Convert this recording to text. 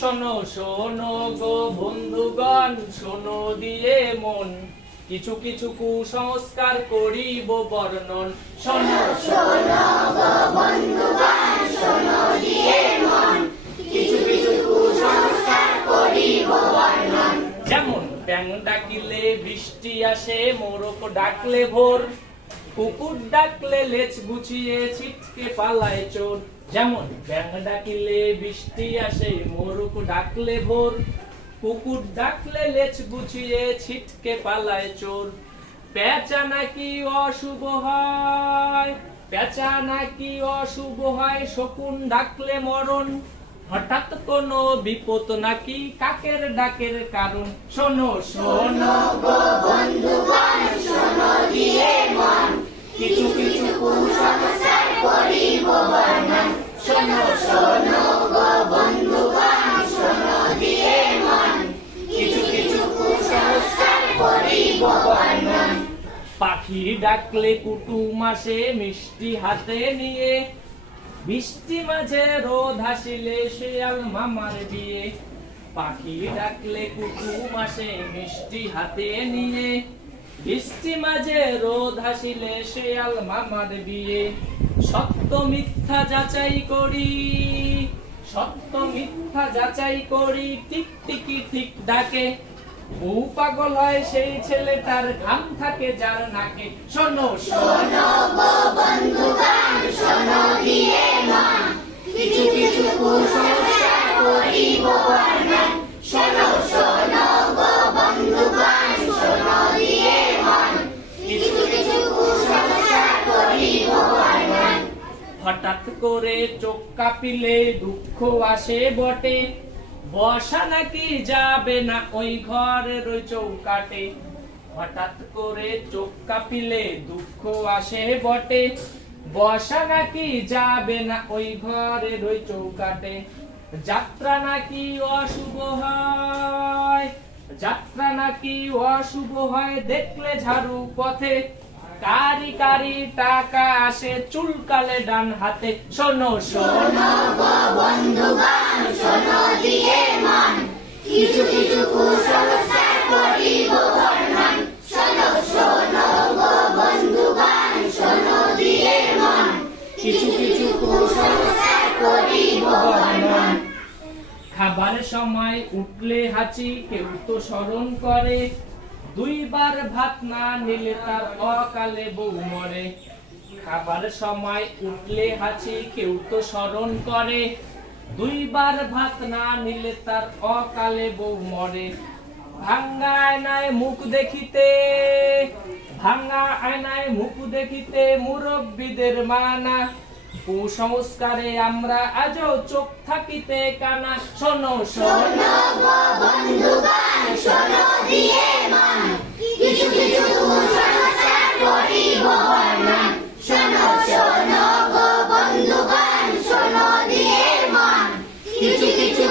শোনো শোনো গো বন্ধুগণ, শোনো দিয়ে মন, কিছু কিছু কুসংস্কার করিব বর্ণন। শোনো শোনো গো বন্ধুগণ, শোনো দিয়ে মন, কিছু কিছু কুসংস্কার করিব বর্ণন। যেমন ব্যাঙ ডাকিলে বৃষ্টি আসে, মোরক ডাকলে ভোর, কুকুর ডাকলে লেজ গুছিয়ে ছিটকে পালায় চোর। যেমন ব্যাঙ ডাকিলে বৃষ্টি আসে, মোরক ডাকলে ভোর, কুকুর ডাকলে লেজ গুছিয়ে ছিটকে পালায় চোর। পেঁচা নাকি অশুভ হয়, পেঁচা নাকি অশুভ হয়, শকুন ডাকলে মরণ, হঠাৎ কোনো বিপদ নাকি কাকের ডাকের কারণ। শোনো শোনো গো বন্ধুগণ, শোনো দিয়ে মন, কিছু কিছু কুসংস্কার করিব বর্ণন। শোনো শোনো গো বন্ধুগণ, শোনো দিয়ে মন, কিছু কিছু কুসংস্কার করিব বর্ণন। পাখি ডাকলে কুটুম আসে মিষ্টি হাতে নিয়ে, বৃষ্টি মাঝে রোদ হাসিলে শেয়াল মামার বিয়ে। পাখি ডাকলে কুটুম আসে মিষ্টি হাতে নিয়ে, বৃষ্টি মাঝে রোদ হাসিলে শেয়াল মামার বিয়ে। সত্য মিথ্যা যাচাই করি, সত্য মিথ্যা যাচাই করি, টিকটিকি ঠিক ডাকে, বউ পাগল হয় সেই ছেলেটার ঘাম থাকে যার নাকে। শোনো শোনো গো বন্ধুগণ, শোনো দিয়ে মন, কিছু কিছু কুসংস্কার করিব বর্ণন। শোনো শোনো গো বন্ধুগণ, শোনো দিয়ে মন, কিছু কিছু কুসংস্কার করিব বর্ণন। হঠাৎ করে চোখ কাঁপিলে দুঃখ আসে বটে, বসা নাকি যাবে না ওই ঘরের ওই চৌকাটে। হঠাৎ করে চোখ কাঁপিলে দুঃখ আসে বটে, বসা নাকি যাবে না ওই ঘরের ওই চৌকাটে। যাত্রা নাকি অশুভ হয়, যাত্রা নাকি অশুভ হয়, দেখলে ঝাড়ু পথে, কারি কারি টাকা আসে চুলকালে ডান হাতে। শোনো শোনো গো বন্ধুগণ, শোনো দিয়ে মন, কিছু কিছু কুসংস্কার করিব বর্ণন। শোনো শোনো গো বন্ধুগণ, শোনো দিয়ে মন, কিছু কিছু কুসংস্কার করিব বর্ণন। খাবার সময় উঠলে হাঁচি কেউ তো স্মরণ করে, দুইবার ভাত না নিলে তার অকালে বউ মরে। খাবার সময় উঠলে হাঁচি কেউ তো স্মরণ করে, দুইবার ভাত না নিলে তার অকালে বউ মরে। ভাঙ্গা আয়নায় মুখ দেখিতে, ভাঙ্গা আয়নায় মুখ দেখিতে মুরব্বিদের মানা, কুসংস্কারে আমরা আজও চোখ থাকিতে কানা। শোনো শোনো গো বন্ধুগণ, শোনো দিয়ে মন, কিছু কিছু কুসংস্কার করিব বর্ণন। শোনো শোনো গো বন্ধুগণ, শোনো দিয়ে মন, কিছু কিছু